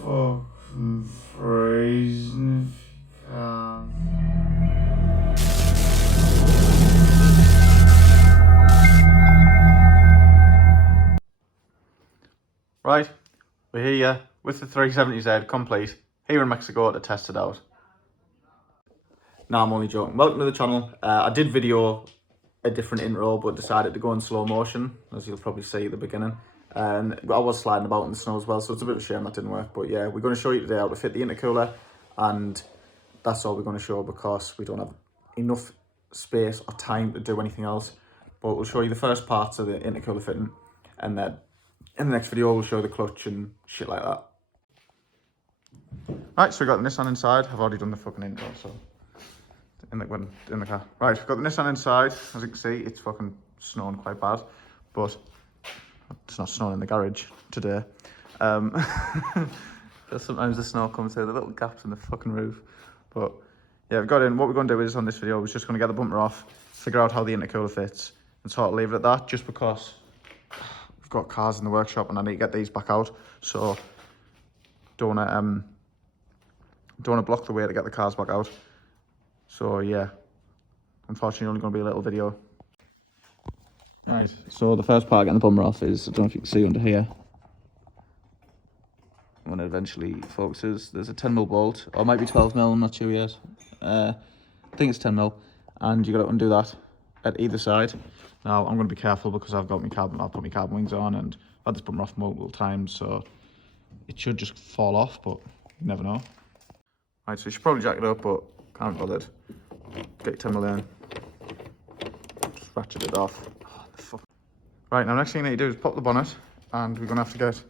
fucking freezing if you can. Right, we're here with the 370Z complete, here in Mexico to test it out. No, I'm only joking. Welcome to the channel. I did video a different intro, but decided to go in slow motion, as you'll probably see at the beginning. And I was sliding about in the snow as well, so it's a bit of a shame that didn't work. But yeah, we're going to show you today how to fit the intercooler, and that's all we're going to show because we don't have enough space or time to do anything else. But we'll show you the first parts of the intercooler fitting, and then in the next video we'll show the clutch and shit like that. Right, so we got the Nissan inside. I've already done the fucking intro, so in the car. Right, we've got the Nissan inside. As you can see, it's fucking snowing quite bad, but it's not snowing in the garage today. Sometimes the snow comes through the little gaps in the fucking roof. But yeah, we've got in. What we're going to do is on this video, we're just going to get the bumper off, figure out how the intercooler fits, and sort of leave it at that, just because we've got cars in the workshop and I need to get these back out. So don't want to block the way to get the cars back out. So yeah, unfortunately only going to be a little video. Right, so the first part getting the bumper off is, I don't know if you can see under here, when it eventually focuses, there's a 10mm bolt, or it might be 12mm, I'm not sure yet. I think it's 10mm, and you got to undo that at either side. Now I'm going to be careful because I've put my carbon wings on and I've had this bumper off multiple times, so it should just fall off, but you never know. Right, so you should probably jack it up, but can't be bothered. Get your 10mm in, just ratchet it off. Right, now next thing you need to do is pop the bonnet, and we're going to have to get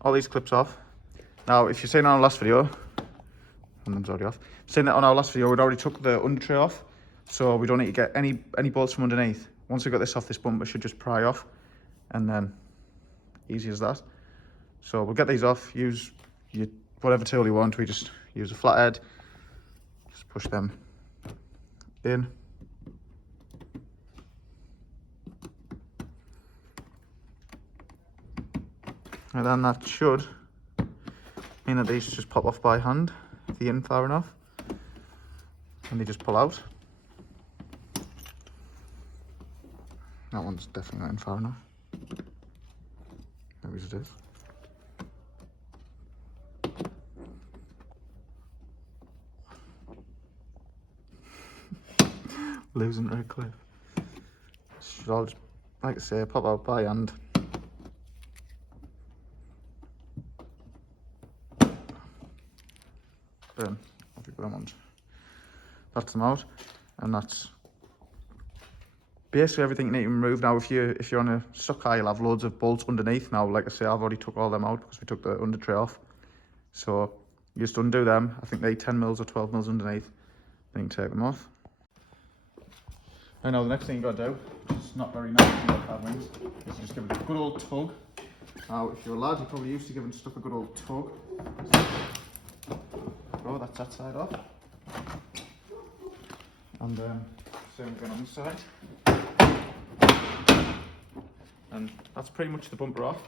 all these clips off. Now, if you've seen our last video, one of them's already off. Seen that on our last video, we'd already took the under tray off, so we don't need to get any bolts from underneath. Once we've got this off, this bumper should just pry off, and then easy as that. So we'll get these off, use whatever tool you want. We just use a flathead, just push them in. And then that should mean that these just pop off by hand if they're in far enough, and they just pull out. That one's definitely not in far enough. Maybe it is. Losing to a cliff. Should all just, like I say, pop out by hand. Boom. Off you go, them ones. That's them out, and that's basically everything you need to remove. Now, if you're on a stock car, you'll have loads of bolts underneath. Now, like I say, I've already took all them out because we took the under tray off. So you just undo them. I think they're 10mm or 12mm underneath. Then you can take them off. And now the next thing you got to do, which is not very nice in your car wings, is just give it a good old tug. Now, if you're a lad, you're probably used to giving stuff a good old tug. Oh, that's that side off. And same again on this side. And that's pretty much the bumper off.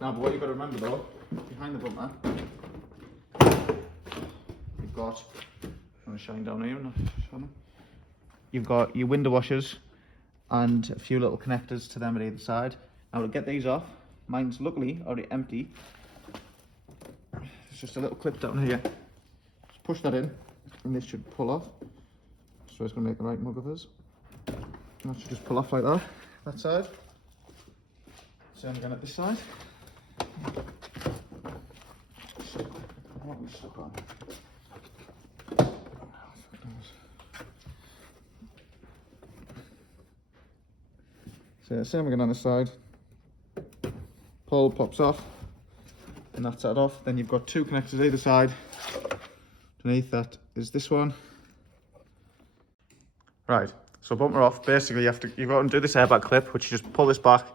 Now, but what you've got to remember though, behind the bumper, you've got, I'm going to shine down here and show them. You've got your window washers and a few little connectors to them at either side. Now to get these off, mine's luckily already empty. It's just a little clip down here. Just push that in and this should pull off. So it's going to make the right mug of us. And that should just pull off like that side. Same again at this side. What we stuck on? So same again on this side. Pole pops off, and that's that off. Then you've got two connectors either side. Underneath that is this one. Right, so bumper off. Basically, you've got to undo this airbag clip, which you just pull this back.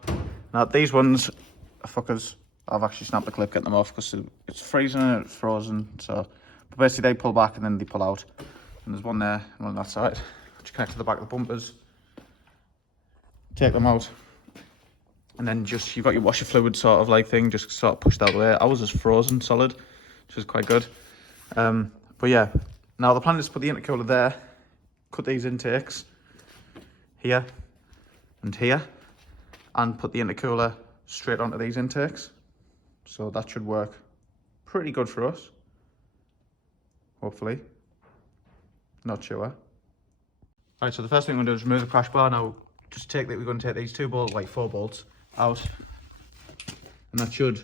Now these ones are fuckers. I've actually snapped the clip, getting them off because it's freezing and it's frozen. So, but basically they pull back and then they pull out. And there's one there and one on that side, which connect to the back of the bumpers. Take them out. And then just, you've got your washer fluid sort of like thing, just sort of pushed out the way. Ours is frozen solid, which is quite good. But yeah, now the plan is to put the intercooler there, cut these intakes here and here, and put the intercooler straight onto these intakes. So that should work pretty good for us, hopefully. Not sure. Right, so the first thing we're going to do is remove the crash bar. Now, just we're going to take these 4 bolts out, and that should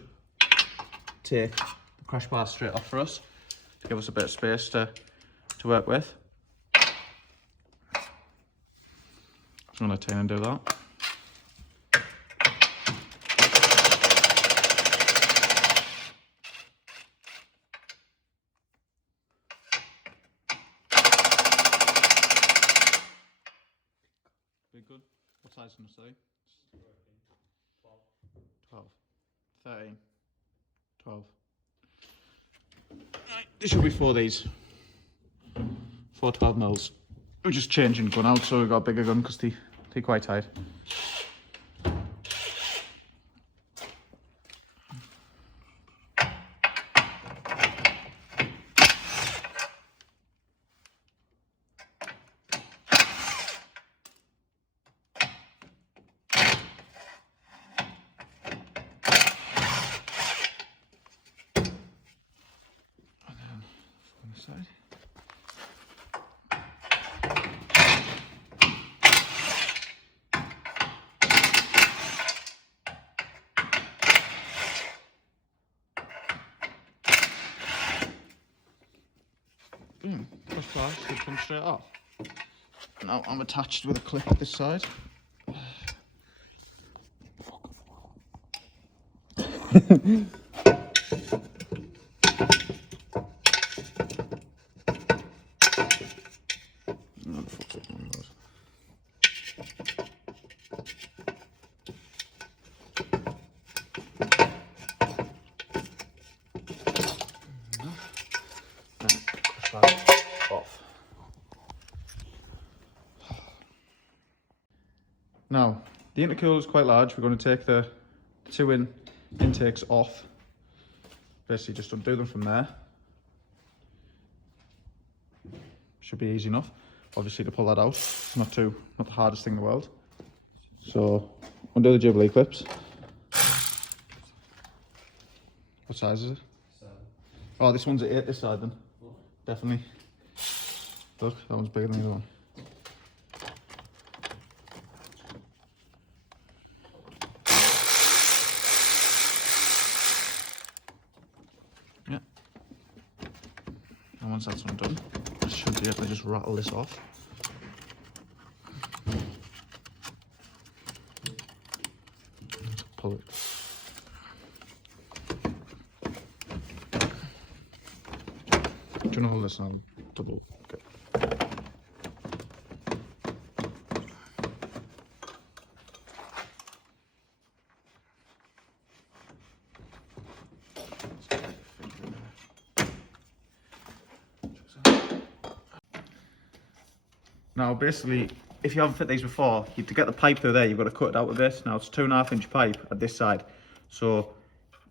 take the crash bar straight off for us, to give us a bit of space to work with. I'm going to turn and do that. Good. What size can I say? 12. 13. 12. Right, this should be 4 these. 4 12 mils. We're just changing gun out, so we've got a bigger gun because they're quite tight. Side. Boom, push bar should come straight off. Now I'm attached with a clip at this side. Off. Now, the intercooler is quite large. We're going to take the 2 intakes off. Basically just undo them from there. Should be easy enough. Obviously to pull that out, not the hardest thing in the world. So, undo the Jubilee clips. What size is it? 7. Oh, this one's at 8 this side then. Definitely. Look, that one's bigger than the other one. Yeah. And once that's undone, I should be able to just rattle this off. Pull it. Do you want to hold this on double? Okay. Now basically, if you haven't fit these before, to get the pipe through there, you've got to cut it out a bit. Now it's a 2.5 inch pipe at this side. So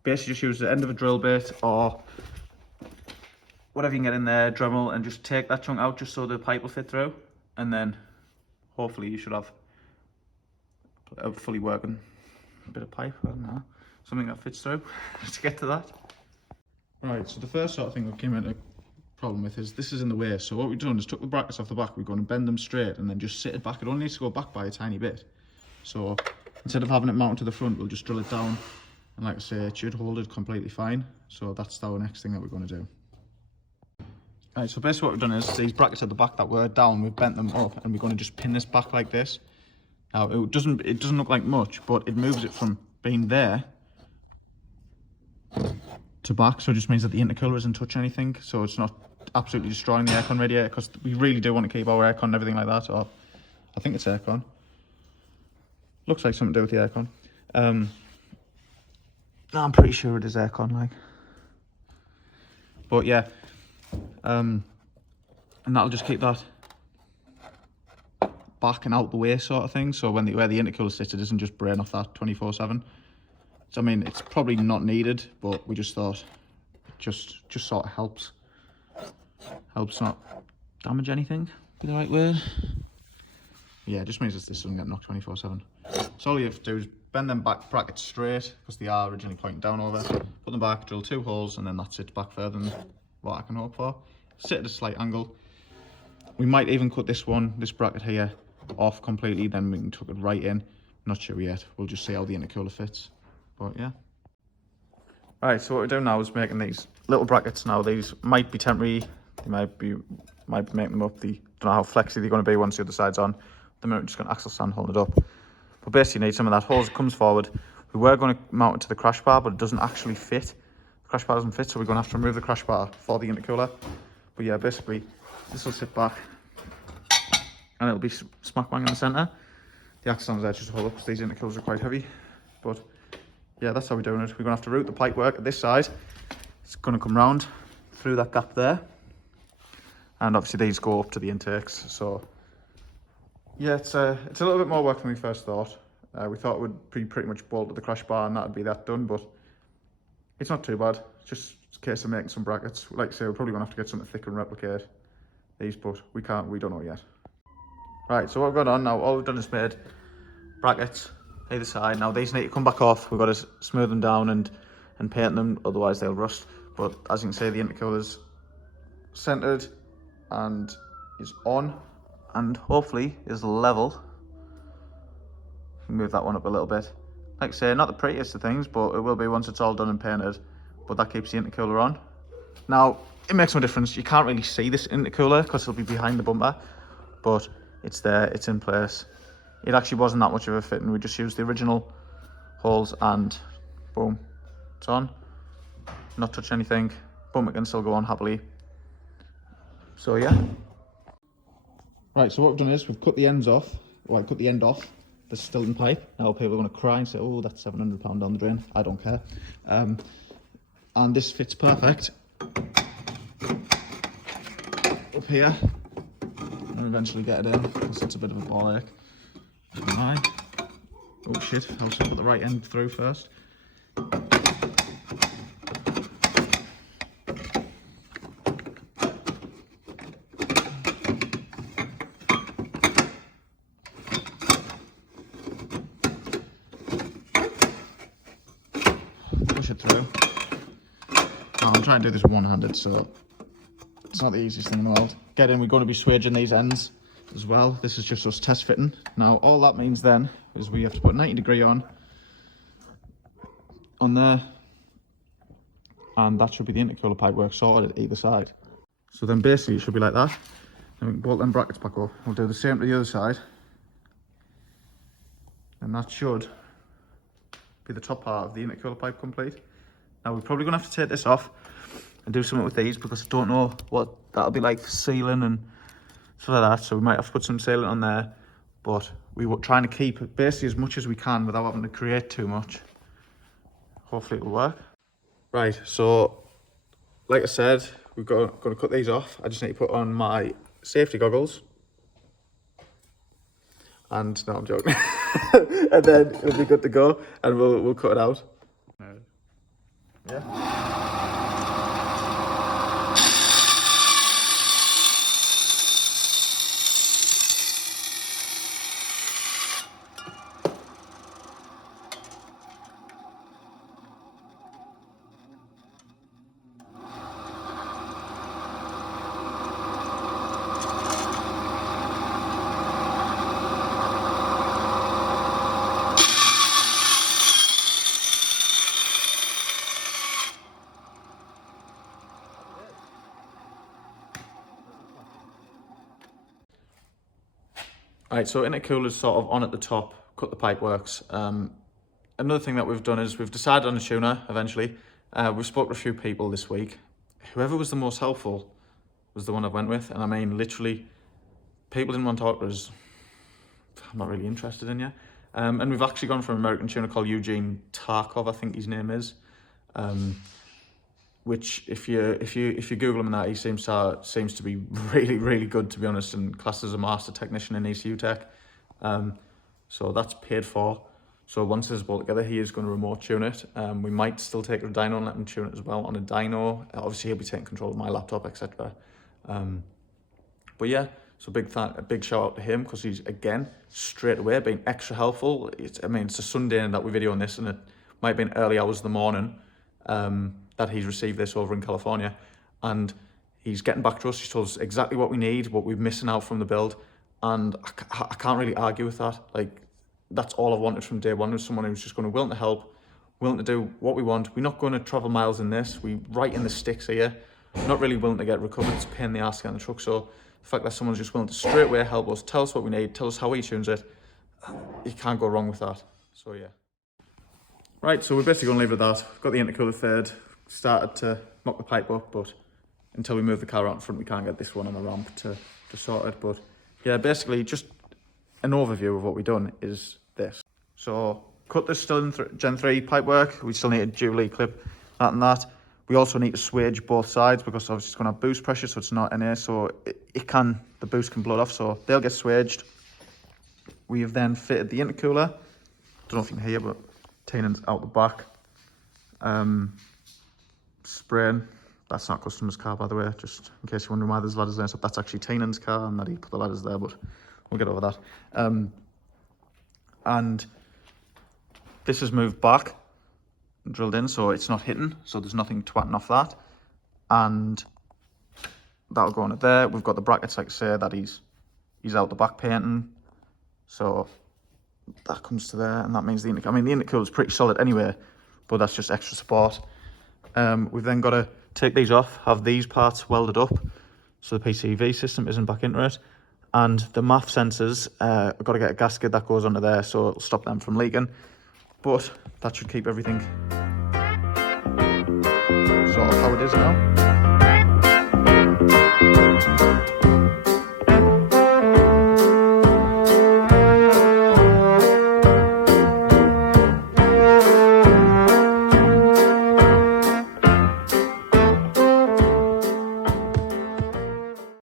basically just use the end of a drill bit or whatever you can get in there, Dremel, and just take that chunk out just so the pipe will fit through. And then hopefully you should have a fully working bit of pipe, I don't know, something that fits through to get to that. Right, so the first sort of thing we came into problem with is this is in the way. So what we've done is took the brackets off the back, we're going to bend them straight and then just sit it back. It only needs to go back by a tiny bit. So instead of having it mounted to the front, we'll just drill it down. And like I say, it should hold it completely fine. So that's our next thing that we're going to do. Right, so basically what we've done is these brackets at the back that were down, we've bent them up and we're going to just pin this back like this. Now it doesn't look like much, but it moves it from being there to back, so it just means that the intercooler isn't touching anything, so it's not absolutely destroying the aircon radiator, because we really do want to keep our aircon and everything like that. Or I think it's aircon. Looks like something to do with the aircon. I'm pretty sure it is aircon, like. But yeah, and that'll just keep that back and out the way sort of thing. So where the intercooler sits, it doesn't just brain off that 24/7. So I mean, it's probably not needed, but we just thought it just sort of helps not damage anything, be the right word. Yeah, it just means that this doesn't get knocked 24/7. So all you have to do is bend them back brackets straight, because they are originally pointing down over. Put them back, drill 2 holes, and then that sits back further than what I can hope for. Sit at a slight angle. We might even cut this bracket here off completely, then we can tuck it right in. Not sure yet. We'll just see how the intercooler fits. But yeah. Right, so what we're doing now is making these little brackets now. These might be temporary. They might be making them up. Don't know how flexy they're going to be once the other side's on. At the moment, we're just going to axle stand hold it up. But basically, you need some of that hose that comes forward. We were going to mount it to the crash bar, but it doesn't actually fit. The crash bar doesn't fit, so we're going to have to remove the crash bar for the intercooler. But yeah, basically, this will sit back, and it'll be smack bang in the centre. The axle stands there just to hold up, because these intercoolers are quite heavy. But yeah, that's how we're doing it. We're going to have to route the pipe work at this side. It's going to come round through that gap there. And obviously these go up to the intakes. So yeah, it's a little bit more work than we first thought. We thought it would be pretty much bolt to the crash bar and that'd be that done, but it's not too bad. It's just a case of making some brackets. Like I say, we're probably going to have to get something thicker and replicate these, but we don't know yet. Right, so what we've got on now, all we've done is made brackets either side. Now these need to come back off. We've got to smooth them down and paint them, otherwise they'll rust. But as you can see, the intercooler's centered and is on, and hopefully is level. Move that one up a little bit. Like I say, not the prettiest of things, but it will be once it's all done and painted. But that keeps the intercooler on. Now it makes no difference. You can't really see this intercooler because it'll be behind the bumper, but it's there, it's in place. It actually wasn't that much of a fitting. We just used the original holes and boom, it's on. Not touch anything. Bumper can still go on happily. So yeah. Right, so what we've done is we've cut the ends off. Well, I cut the end off the Stilton pipe. Now people are going to cry and say, oh, that's £700 down the drain. I don't care. And this fits perfect up here. And eventually get it in, because it's a bit of a ball ache. Oh shit, I'll just put the right end through first. Push it through. Now, I'm trying to do this one-handed, so it's not the easiest thing in the world. Get in, we're going to be swaging these ends as well. This is just us test fitting. Now all that means then is we have to put 90° on there, and that should be the intercooler pipe work sorted at either side. So then basically it should be like that. Then we can bolt them brackets back up. We'll do the same to the other side, and that should be the top part of the intercooler pipe complete. Now we're probably going to have to take this off and do something with these, because I don't know what that'll be like for sealing and stuff like that. So we might have to put some sealant on there, but we were trying to keep it basically as much as we can without having to create too much. Hopefully it will work. Right, so like I said, we're going to cut these off. I just need to put on my safety goggles. And no, I'm joking. And then it'll be good to go, and we'll cut it out. Yeah. Right, so intercooler's sort of on at the top, cut the pipe works. Another thing that we've done is we've decided on a tuner eventually. We've spoke to a few people this week. Whoever was the most helpful was the one I went with. And I mean, literally, people didn't want to talk to us. I'm not really interested in you. And we've actually gone for an American tuner called Eugene Tarkov, I think his name is. which if you Google him and that, he seems to be really, really good, to be honest, and classed as a master technician in ECU tech. So that's paid for. So once this is all together, he is going to remote tune it. We might still take a dyno and let him tune it as well on a dyno. Obviously, he'll be taking control of my laptop, etc. But yeah, so a big shout out to him, because he's, again, straight away being extra helpful. It's a Sunday that we video on this, and it might have been early hours of the morning that he's received this over in California. And he's getting back to us. He's told us exactly what we need, what we're missing out from the build. And I can't really argue with that. Like, that's all I wanted from day one, was someone who's just going to willing to help, willing to do what we want. We're not going to travel miles in this. We right in the sticks here. Not really willing to get recovered. It's a pain in the ass to get in the truck. So the fact that someone's just willing to straight away help us, tell us what we need, tell us how he tunes it, you can't go wrong with that. So yeah. Right, so we're basically going to leave it at that. We've got the intercooler fed, started to mock the pipe up, but until we move the car out in front, we can't get this one on the ramp to sort it. But yeah, basically just an overview of what we've done is this. So cutter's still in Gen 3 pipe work. We still need a dually clip that and that. We also need to swage both sides, because obviously it's going to have boost pressure, so it's not in here, so the boost can blow off, so they'll get swaged. We have then fitted the intercooler. Don't know if you can hear, but Teenan's out the back. Spraying. That's not customer's car, by the way, just in case you're wondering why there's ladders there. So that's actually Teenan's car, and that he put the ladders there, but we'll get over that. And this is moved back, drilled in, so it's not hitting, so there's nothing twatting off that. And that'll go on it there. We've got the brackets, like I say, that he's out the back painting. So that comes to there, and that means the intercooler is pretty solid anyway, but that's just extra support. We've then got to take these off, have these parts welded up, so the PCV system isn't back into it. And the MAF sensors, I've got to get a gasket that goes under there, so it'll stop them from leaking. But that should keep everything sort of how it is now.